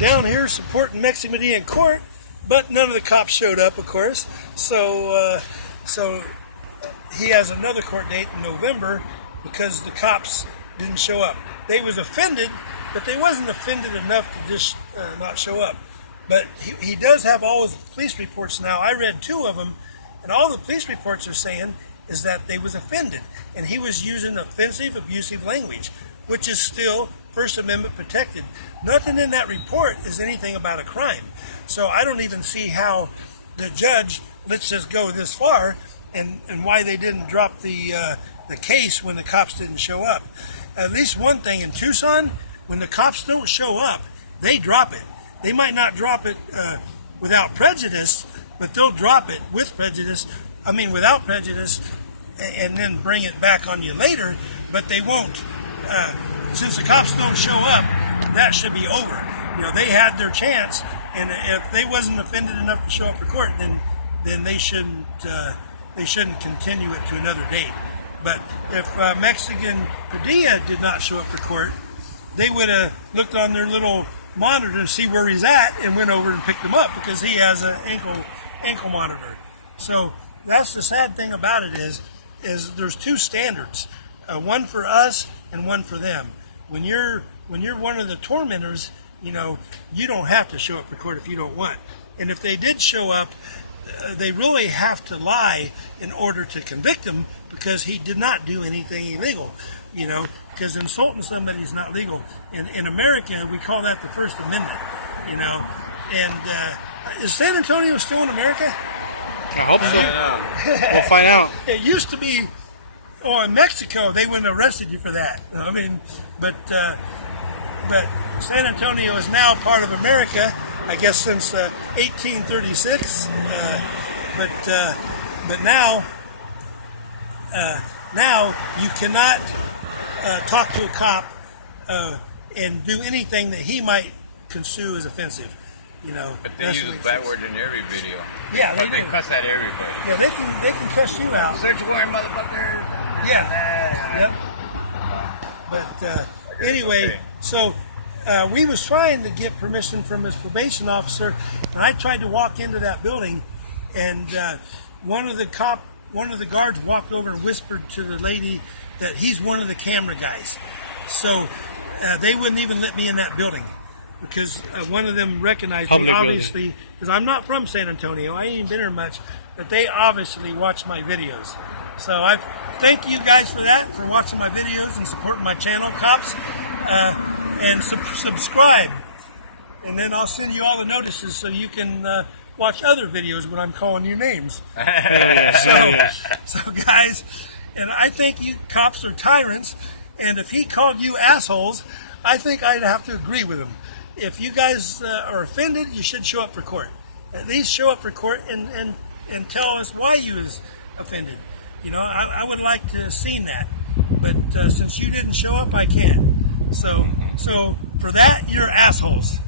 down here supporting Mexican Medina in court, but none of the cops showed up, of course. So he has another court date in November because the cops didn't show up. They was offended, but they wasn't offended enough to just not show up. But he does have all his police reports now. I read 2 of them, and all the police reports are saying is that they was offended, and he was using offensive, abusive language, which is still First Amendment protected. Nothing in that report is anything about a crime. So I don't even see how the judge lets just go this far, and why they didn't drop the case when the cops didn't show up. At least one thing in Tucson, when the cops don't show up, they drop it. They might not drop it without prejudice, but they'll drop it with prejudice. I mean, without prejudice, and then bring it back on you later, but they won't. Since the cops don't show up, that should be over. You know, they had their chance, and if they wasn't offended enough to show up for court, then they shouldn't continue it to another date. But if Mexican Padilla did not show up for court, they would have looked on their little monitor to see where he's at and went over and picked him up because he has an ankle monitor. So that's the sad thing about it is there's 2 standards, one for us and one for them. When you're one of the tormentors, you know, you don't have to show up for court if you don't want. And if they did show up, they really have to lie in order to convict him because he did not do anything illegal. You know, because insulting somebody is not legal. In America, we call that the First Amendment. You know, and is San Antonio still in America? I hope so. We'll find out. It used to be, in Mexico, they wouldn't have arrested you for that. I mean, but San Antonio is now part of America, I guess since 1836. But now you cannot talk to a cop and do anything that he might construe as offensive. You know, but they use bad words in every video. Yeah, they cuss at everybody. Yeah, they can cuss you out. Search warrant, motherfucker. Yeah. Yep. But anyway, so we was trying to get permission from his probation officer, and I tried to walk into that building, and one of the guards walked over and whispered to the lady that he's one of the camera guys. So they wouldn't even let me in that building because one of them recognized me, obviously, because I'm not from San Antonio. I ain't even been here much, but they obviously watch my videos. So I thank you guys for that, for watching my videos and supporting my channel, cops, and subscribe. And then I'll send you all the notices so you can watch other videos when I'm calling you names. So guys, and I think you cops are tyrants, and if he called you assholes, I think I'd have to agree with him. If you guys are offended, you should show up for court. At least show up for court and tell us why you was offended. You know, I would like to have seen that, but since you didn't show up, I can't. So for that, you're assholes.